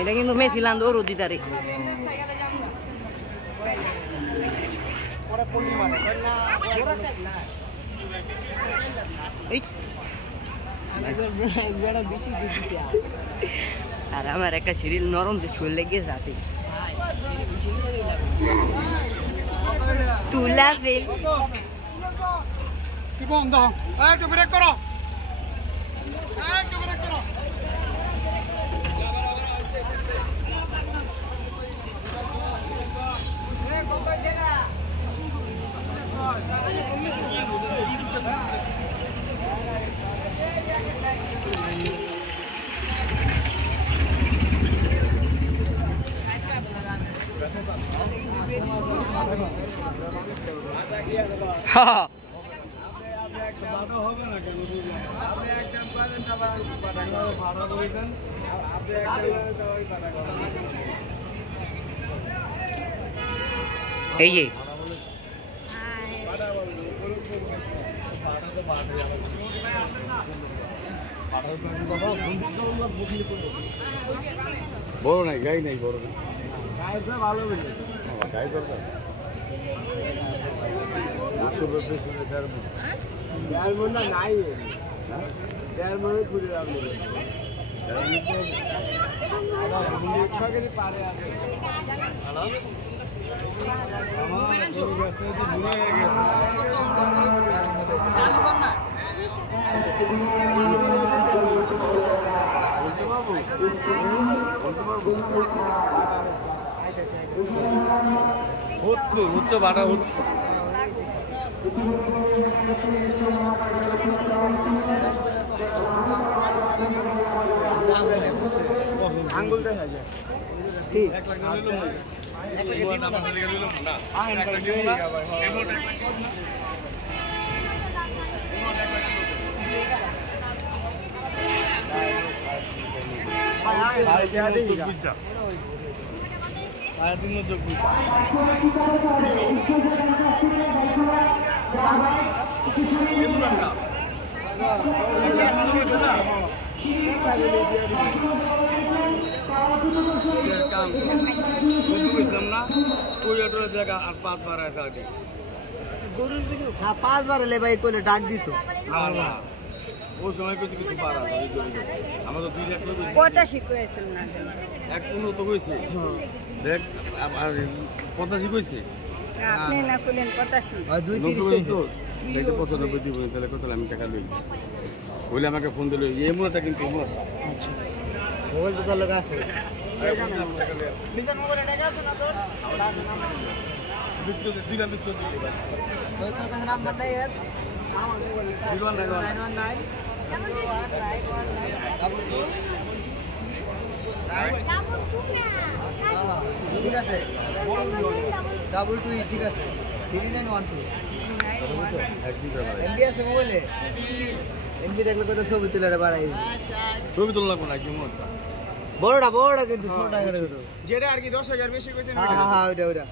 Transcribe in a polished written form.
এটা কিন্তু মেসিলান দৌড় দিতারে আর আমার একটা শরীর নরম যে ছুল লেগে যাতে তুলা ফেল কি বন্ধ একটু ব্রেক করো একটু ব্রেক করো হ্যাঁ এই যে বড় নাই গাই নাই বড় না গাইটা ভালো বলে গাই দরকার নাই ঘুরে উচ্চ ভাড়া আঙ্গুল দেখা যায় ঠিক 1 লাখ পাঁচবার এলে ভাই কইলে ডাক দিত ওই সময় কিছু কিছু পারা আমাদের 2 লাখ 85 কইছিল না এক 15 তো কইছে দেখ আর 85 কইছে আপনি না কইলেন 85 আর 230 কইছে দেখতে 95 দিব তাহলে কত আমি টাকা লই বলে আমাকে ফোন দিল এই মুরটা কিন্তু মুর আচ্ছা মোবাইল তো লাগা আছে নিচে মোবাইলে টাকা আছে না তোর ভিতরে দিলাম বিস্কুট দিই ভাই তোর কাছে নাম্বার নাই এর 01919 ঠিক আছে 22 ঠিক আছে 3912 এমবি আছে মোবাইলে এমবি দেখলে কত ছবি তুলে বাড়াই ছবি তুলনা কোন কি মোর বড়টা কিন্তু ছোটটা করে যেটা আর কি 10000 বেশি কইছেন হ্যাঁ ওটা